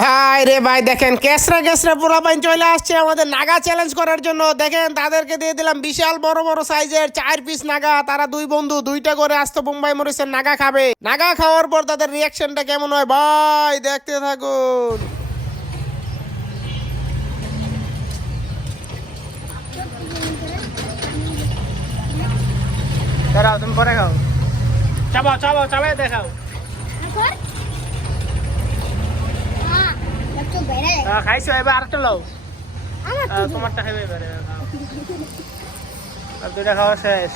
ভাই রে ভাই, দেখেন কেসরা কেসরা পোলাপাইন চলে আসছে আমাদের নাগা চ্যালেঞ্জ করার জন্য। দেখেন তাদেরকে দিয়ে দিলাম বিশাল বড় বড় সাইজের 4 পিস নাগা। তারা দুই বন্ধু দুইটা করে আস্ত বোম্বাই মরিচের নাগা খাবে। নাগা খাওয়ার পর তাদের রিয়াকশনটা কেমন হয় ভাই দেখতে থাকুন। দাঁড়াও, তুমি পরে খাও। চাবাও চাবাও চাবাই দেখাও। খাইছো, এবার আরেকটা লাও। তোমারটা খাইবে এবারে। আর দুইটা খাওয়া শেষ।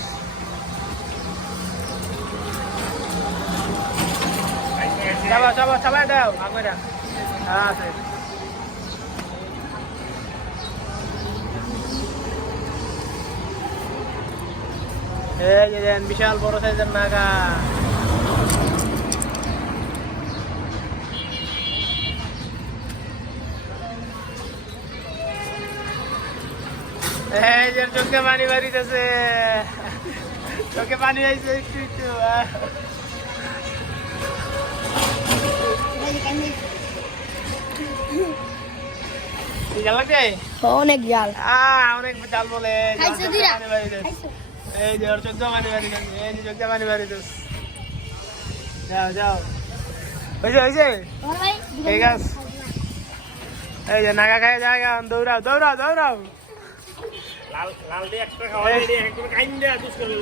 চাবাও চাবাও চাবাই দাও আগুরা। আচ্ছা, এই যে দেন বিশাল বড় সাইজের নাগা। এই যে চোখে পানি বাড়িতেছে, চোখে পানি আইছে একটু একটু। অনেক জাল, অনেক জাল বলে। এই যে ওর চোখ পানি বাড়িতেছে, এই যে চোখে পানি বাড়িতেছে। যাও যাও, হয়েছে হয়েছে, ঠিক আছে। এই যে নাগা খাই জায়গা, দৌড়াও দৌড়াও দৌড়াও। লাল দিয়ে একটা খাওয়া একদম কাইন্দা দুষ করে